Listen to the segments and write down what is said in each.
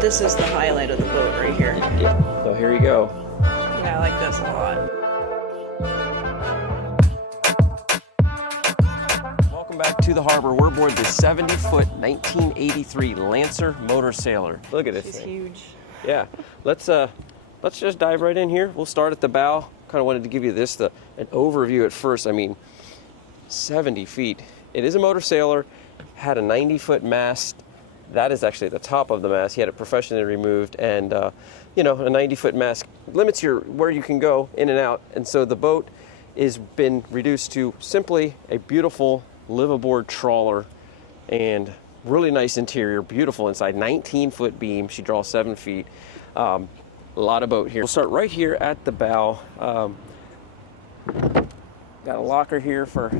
This is the highlight of the boat right here. Yeah. So here you go. Yeah, I like this a lot. Welcome back to the harbor. We're aboard the 70-foot 1983 Lancer motor sailor. Look at this She's thing. huge. Yeah. Let's just dive right in here. We'll start at the bow. Kind of wanted to give you this an overview at first. I mean, 70 feet. It is a motor sailor. Had a 90-foot mast. That is actually at the top of the mast. He had it professionally removed, and you know, a 90-foot mast limits where you can go in and out. And so the boat has been reduced to simply a beautiful liveaboard trawler, and really nice interior, beautiful inside. 19-foot beam. She draws 7 feet. A lot of boat here. We'll start right here at the bow. Got a locker here for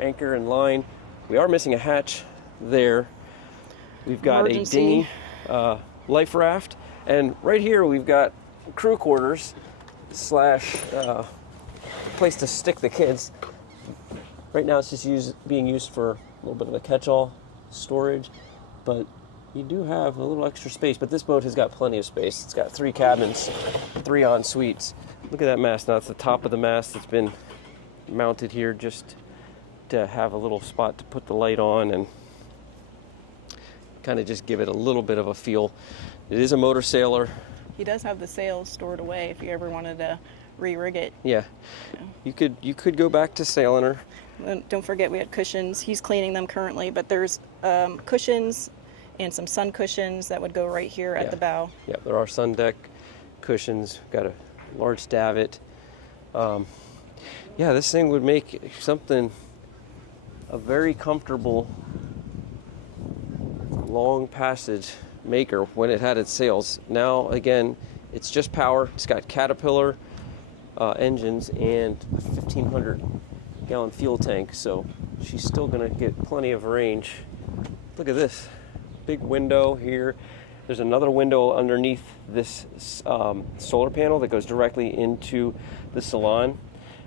anchor and line. We are missing a hatch there. We've got Emergency. a dinghy, life raft, and right here we've got crew quarters slash place to stick the kids. Right now it's just being used for a little bit of a catch-all storage, but you do have a little extra space. But this boat has got plenty of space. It's got 3 cabins, 3 en suites. Look at that mast. Now it's the top of the mast that's been mounted here just to have a little spot to put the light on and kind of just give it a little bit of a feel. It is a motor sailor. He does have the sails stored away if you ever wanted to re-rig it. Yeah. You could go back to sailing her. And don't forget we had cushions. He's cleaning them currently, but there's cushions and some sun cushions that would go right here at the bow. Yeah, there are Sundeck cushions. Got a large Davit. Yeah, this thing would make something a very comfortable long passage maker when it had its sails. Now again, it's just power. It's got Caterpillar engines and a 1,500 gallon fuel tank, so she's still gonna get plenty of range. Look at this big window here. There's another window underneath this solar panel that goes directly into the Salon,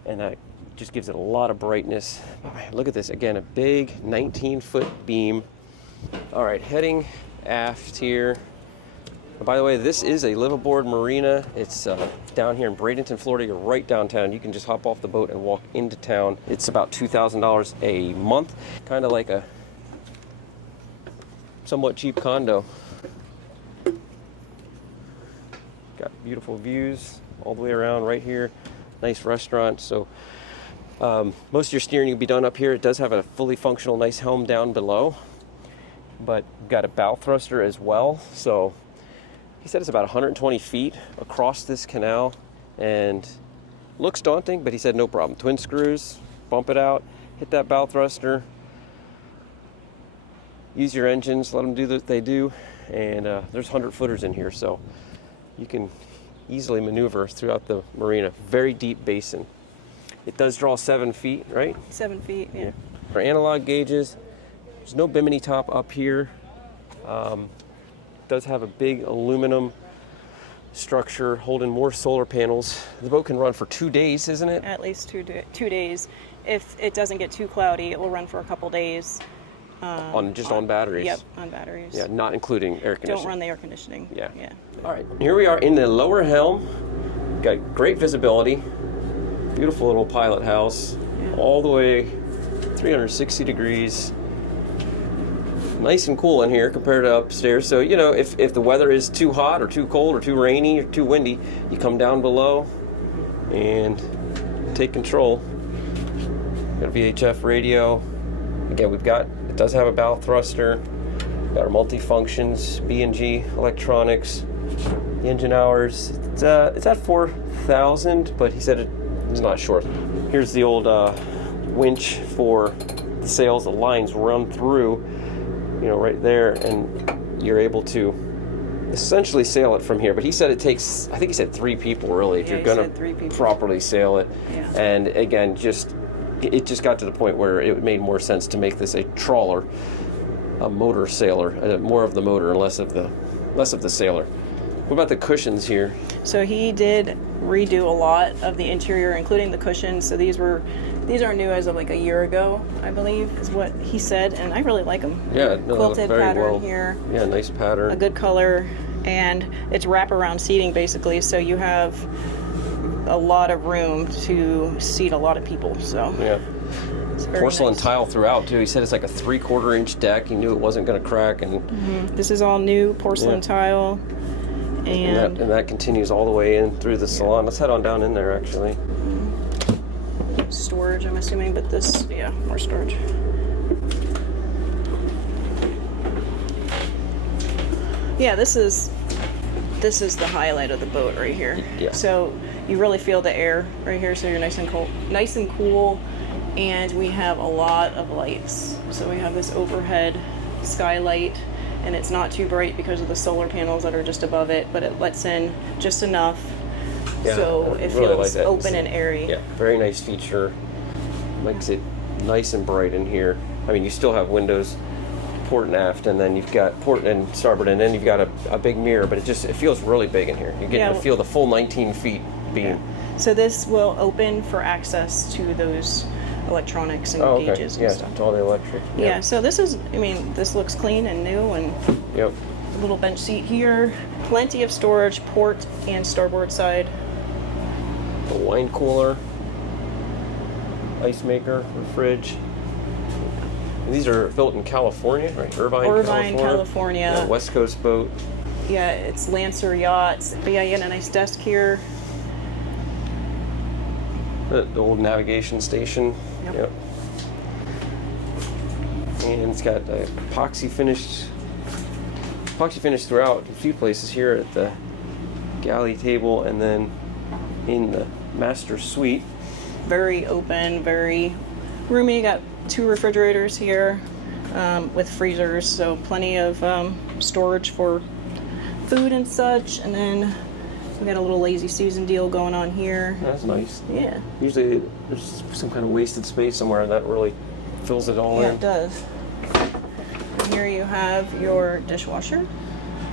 and that just gives it a lot of brightness. Oh man, look at this again, a big 19-foot beam. All right, heading aft here. By the way, this is a liveaboard marina. It's down here in Bradenton, Florida. You're right downtown. You can just hop off the boat and walk into town. It's about $2,000 a month, kind of like a somewhat cheap condo. Got beautiful views all the way around right here. Nice restaurant. So most of your steering will be done up here. It does have a fully functional nice helm down below, but got a bow thruster as well. So he said it's about 120 feet across this canal, and looks daunting, but he said no problem. Twin screws, bump it out, hit that bow thruster, use your engines, let them do what they do, and there's 100-footers in here, so you can easily maneuver throughout the marina. Very deep basin. It does draw 7 feet, right? 7 feet, yeah. For analog gauges, there's no bimini top up here. Does have a big aluminum structure holding more solar panels. The boat can run for 2 days, isn't it? At least 2 days. If it doesn't get too cloudy, it will run for a couple days. On batteries? Yep, on batteries. Yeah, not including air conditioning. Don't run the air conditioning. Yeah. Yeah. All right, here we are in the lower helm. Got great visibility. Beautiful little pilot house. Yeah. All the way 360 degrees. Nice and cool in here compared to upstairs. So, you know, if the weather is too hot or too cold or too rainy or too windy, you come down below and take control. Got a VHF radio. Again, it does have a bow thruster. Got our multi-functions, B&G electronics. The engine hours, it's at 4,000, but he said it's not sure. Here's the old winch for the sails. The lines run through, you know, right there, and you're able to essentially sail it from here. But he said it takes, I think he said 3 people really, if you're gonna properly sail it. Yeah. And again, it just got to the point where it made more sense to make this a trawler, a motor sailor, more of the motor and less of the sailor. What about the cushions here? So he did redo a lot of the interior, including the cushions. So these are new as of like a year ago, I believe, is what he said, and I really like them. Yeah, no, Quilted very pattern well. here. Yeah, nice pattern. A good color, and it's wraparound seating basically, so you have a lot of room to seat a lot of people. So yeah, it's very porcelain nice. tile throughout too. He said it's like a 3/4 inch deck. He knew it wasn't going to crack, and This is all new porcelain tile, and that continues all the way in through the salon. Let's head on down in there actually. storage, I'm assuming, but this, yeah, more storage. Yeah, this is the highlight of the boat right here. Yeah. So you really feel the air right here, so you're nice and cool, and we have a lot of lights. So we have this overhead skylight, and it's not too bright because of the solar panels that are just above it, but it lets in just enough so it really feels like that. open and airy. Yeah, very nice feature. Makes it nice and bright in here. I mean, you still have windows port and aft, and then you've got port and starboard, and then you've got a big mirror, but it feels really big in here. You get to feel the full 19 feet beam. Yeah. So this will open for access to those electronics and gauges and stuff. It's all the electric. Yeah, so this is, I mean, this looks clean and new, and Yep. a little bench seat here. Plenty of storage, port and starboard side. A wine cooler, ice maker, or fridge. And these are built in California, right? Irvine, California. Yeah, West Coast boat. Yeah, it's Lancer Yachts. But yeah, you got a nice desk here. The old navigation station. Yep. And it's got epoxy finish throughout a few places here at the galley table, and then in the master suite. Very open, very roomy. You got 2 refrigerators here with freezers, so plenty of storage for food and such. And then we got a little lazy Susan deal going on here. That's nice. Yeah. Usually there's some kind of wasted space somewhere that really fills it all Yeah, in. it does. And here you have your dishwasher.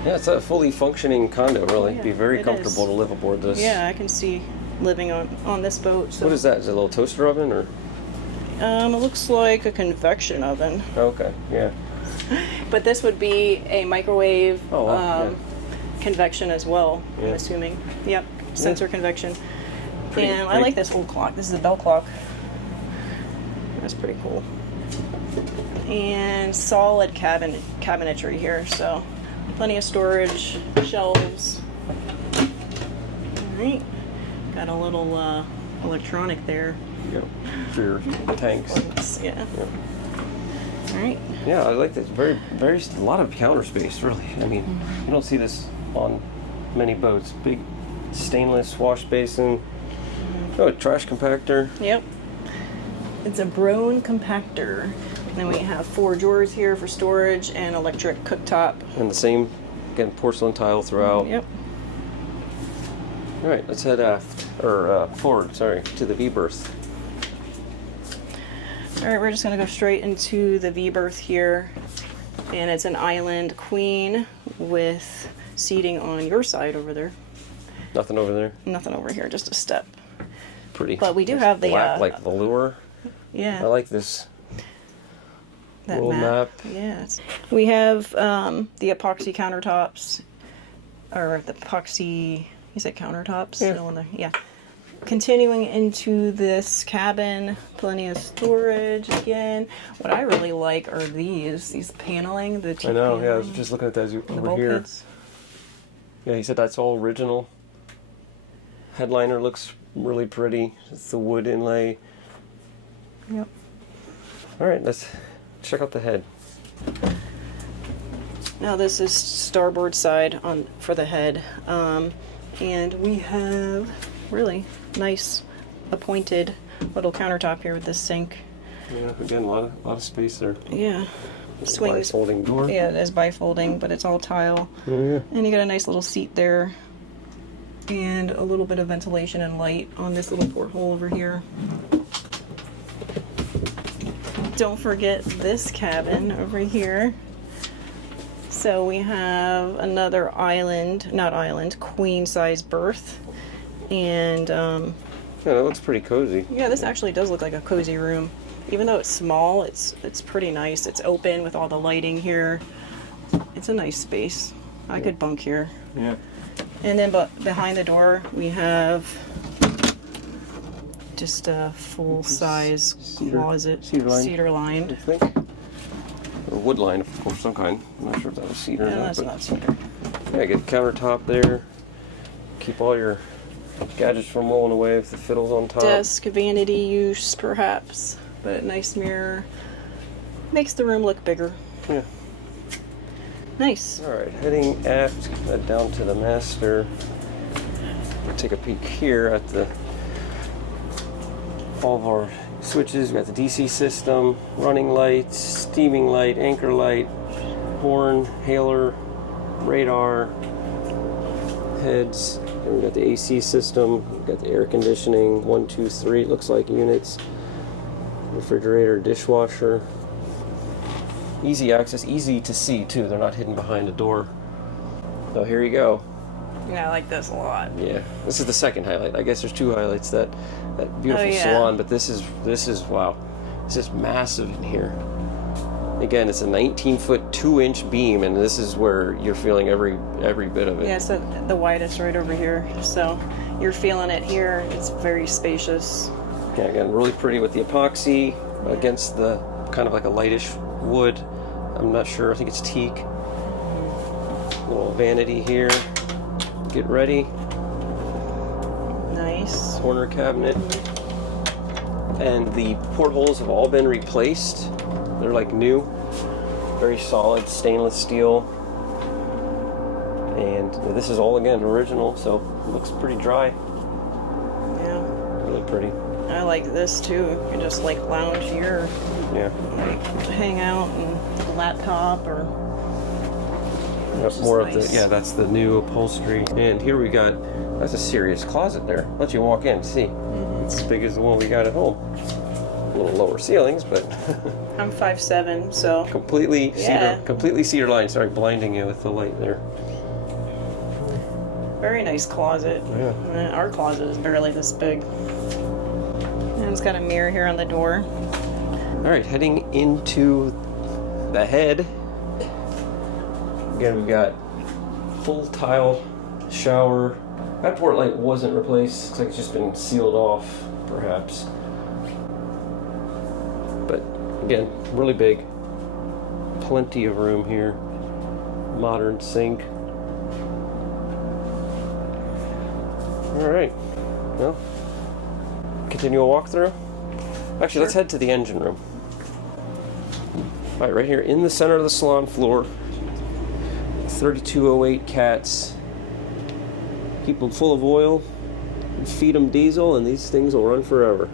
Yeah, it's a fully functioning condo, really. Yeah, It'd be very it comfortable is. to live aboard this. Yeah, I can see living on this boat. So. What is that? Is it a little toaster oven or? It looks like a convection oven. Okay, yeah. But this would be a microwave Oh, wow, convection as well, I'm Yeah. assuming. Yep, sensor convection. And I pretty- like this old clock. This is a bell clock. That's pretty cool. And solid cabinetry here, so plenty of storage, shelves. All right, got a little electronic there. Yep. For your tanks. Yeah. All right. Yeah, I like this. Very, a lot of counter space, really. I mean, you don't see this on many boats. Big stainless wash basin. Oh, a trash compactor. Yep. It's a Braun compactor. And then we have 4 drawers here for storage and electric cooktop. And the same, again, porcelain tile throughout. Yep. All right, let's head forward, to the V-Berth. All right, we're just gonna go straight into the V-Berth here. And it's an island queen with seating on your side over there. Nothing over there. Nothing over here, just a step. Pretty. But we do have the black, like velour. yeah. I like this that little map. Yeah. We have the epoxy countertops, or the epoxy. Is it countertops? Yeah. Yeah. Continuing into this cabin, plenty of storage again. What I really like are these paneling. The I know. Yeah, I was paneling, just looking at those the over here. bulkheads. Yeah, he said that's all original. Headliner looks really pretty. It's the wood inlay. Yep. All right, let's check out the head. Now this is starboard side for the head, and we have really nice appointed little countertop here with this sink. Yeah, again, a lot of space there. Yeah, swings. Folding door. Yeah, it is bifolding, but it's all tile. Oh, yeah. And you got a nice little seat there, and a little bit of ventilation and light on this little porthole over here. Don't forget this cabin over here. So we have another queen size berth. And Yeah, that looks pretty cozy. yeah, this actually does look like a cozy room. Even though it's small, it's pretty nice. It's open with all the lighting here. It's a nice space. I could bunk here. Yeah. And then behind the door, we have just a full-size closet, cedar lined. I think. Or wood line of some kind. I'm not sure if that was cedar or No, not. that's But not cedar. yeah, get a countertop there. Keep all your gadgets from rolling away with the fiddles on top. Desk, vanity use, perhaps, but a nice mirror. Makes the room look bigger. Yeah. Nice. All right, heading aft, head down to the master. We'll take a peek here at all of our switches. We got the DC system, running lights, steaming light, anchor light, horn, hailer, radar, heads. And we got the AC system. We got the air conditioning. 1, 2, 3. It looks like units. Refrigerator, dishwasher. Easy access, easy to see too. They're not hidden behind a door. So here you go. Yeah, I like this a lot. Yeah, this is the second highlight. I guess there's two highlights. That beautiful yeah. salon, but this is wow. This is massive in here. Again, it's a 19-foot 2-inch beam, and this is where you're feeling every bit of it. Yeah, so the widest right over here. So you're feeling it here. It's very spacious. Yeah, again, really pretty with the epoxy against the kind of like a lightish wood. I'm not sure. I think it's teak. Little vanity here. Get ready. Nice. Corner cabinet. And the portholes have all been replaced. They're like new. Very solid stainless steel. And this is all again original, so it looks pretty dry. Yeah. Really pretty. I like this too. You can just like lounge here, Yeah. like hang out and a laptop or. That's more nice. of the, yeah, that's the new upholstery. And here we got, that's a serious closet there. Let you walk in, see. It's as big as the one we got at home. A little lower ceilings, but I'm 5'7", so. completely Yeah. completely cedar line. Sorry, blinding you with the light there. Very nice closet. Yeah. Our closet is barely this big. And it's got a mirror here on the door. All right, heading into the head. Again, we've got full tile shower. That port light wasn't replaced. Looks like it's just been sealed off, perhaps. But again, really big. Plenty of room here. Modern sink. All right. Well, continue a walkthrough. Actually, let's head to the engine room. All right, right here in the center of the salon floor. 3208 cats. Keep them full of oil, and feed them diesel, and these things will run forever.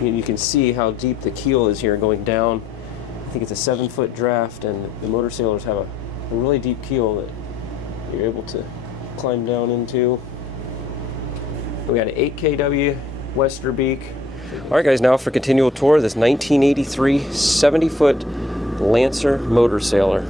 And you can see how deep the keel is here going down. I think it's a 7-foot draft, and the motor sailors have a really deep keel that you're able to climb down into. We got an 8 kW Westerbeek. All right, guys, now for continual tour of this 1983 70-foot Lancer motor sailor.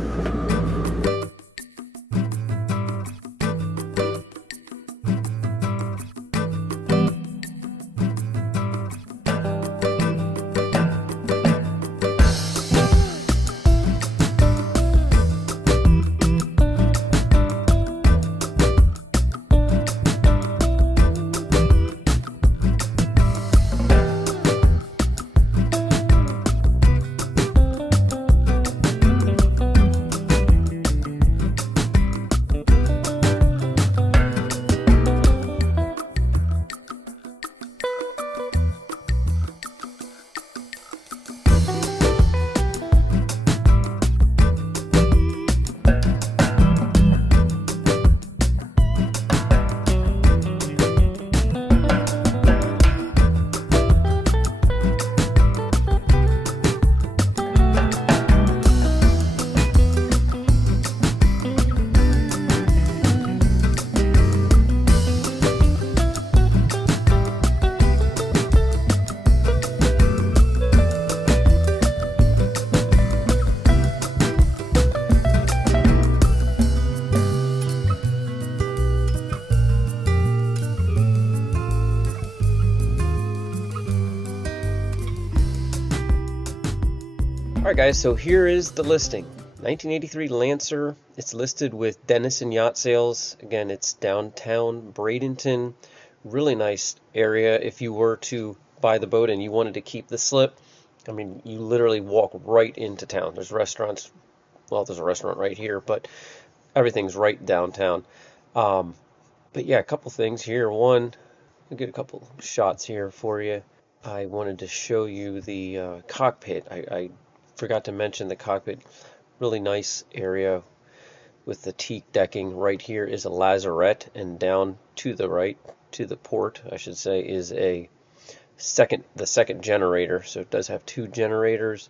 Alright guys, so here is the listing. 1983 Lancer. It's listed with Denison Yacht Sales. Again, it's downtown Bradenton. Really nice area if you were to buy the boat and you wanted to keep the slip. I mean, you literally walk right into town. There's restaurants. Well, there's a restaurant right here, but everything's right downtown. But yeah, a couple things here. One, I'll get a couple shots here for you. I wanted to show you the cockpit. I forgot to mention the cockpit. Really nice area with the teak decking. Right here is a lazarette, and down to the right, to the port, I should say, is the second generator. So it does have two generators.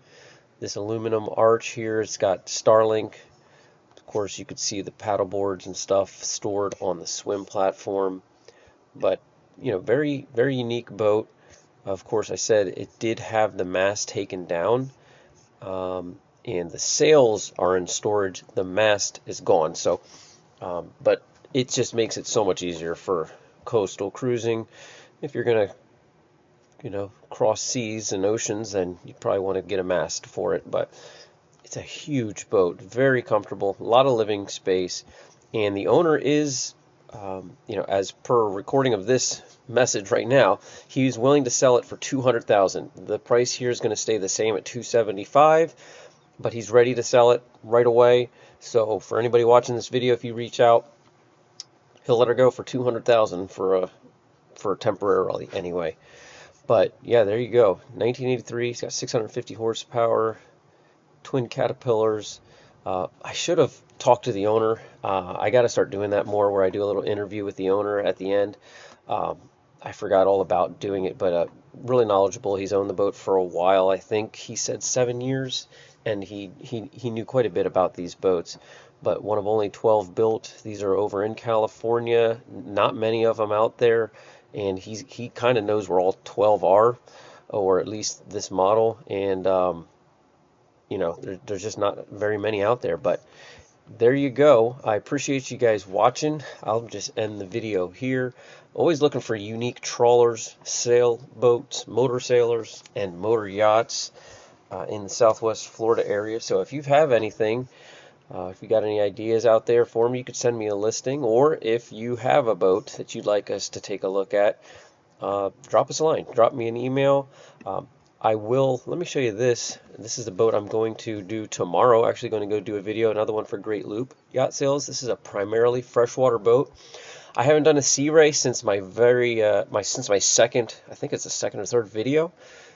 This aluminum arch here, it's got Starlink. Of course, you could see the paddle boards and stuff stored on the swim platform. But you know, very unique boat. Of course, I said it did have the mast taken down. And the sails are in storage. The mast is gone. So, but it just makes it so much easier for coastal cruising. If you're gonna, you know, cross seas and oceans, then you probably want to get a mast for it. But it's a huge boat, very comfortable, a lot of living space, and the owner is, you know, as per recording of this message right now, he's willing to sell it for $200,000. The price here is going to stay the same at $275,000, but he's ready to sell it right away. So for anybody watching this video, if you reach out, he'll let her go for $200,000 for temporarily anyway. But yeah, there you go. 1983. It's got 650 horsepower, twin caterpillars. I should have talked to the owner. I got to start doing that more, where I do a little interview with the owner at the end. I forgot all about doing it, but really knowledgeable. He's owned the boat for a while. I think he said 7 years, and he knew quite a bit about these boats. But one of only 12 built. These are over in California. Not many of them out there, and he kind of knows where all 12 are, or at least this model. And you know, there's just not very many out there. But there you go. I appreciate you guys watching. I'll just end the video here. Always looking for unique trawlers, sailboats, motor sailors, and motor yachts in the Southwest Florida area. So if you have anything, if you got any ideas out there for me, you could send me a listing. Or if you have a boat that you'd like us to take a look at, drop us a line. Drop me an email. Let me show you this. This is the boat I'm going to do tomorrow. Actually going to go do a video, another one for Great Loop Yacht Sales. This is a primarily freshwater boat. I haven't done a sea ray since my second, I think it's the second or third video.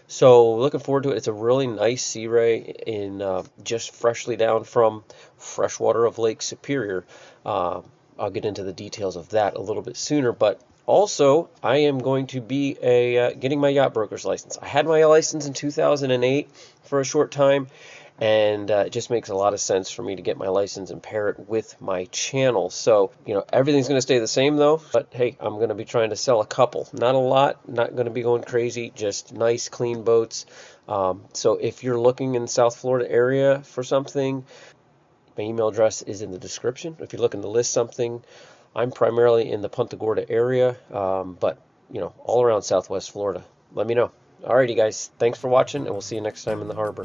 So looking forward to it. It's a really nice sea ray in just freshly down from freshwater of Lake Superior. I'll get into the details of that a little bit sooner, but also, I am going to be getting my yacht broker's license. I had my license in 2008 for a short time, and it just makes a lot of sense for me to get my license and pair it with my channel. So, you know, everything's going to stay the same though, but hey, I'm going to be trying to sell a couple. Not a lot, not going to be going crazy, just nice, clean boats. So if you're looking in the South Florida area for something, my email address is in the description. If you're looking to list something, I'm primarily in the Punta Gorda area, but, you know, all around Southwest Florida. Let me know. Alrighty, guys. Thanks for watching, and we'll see you next time in the harbor.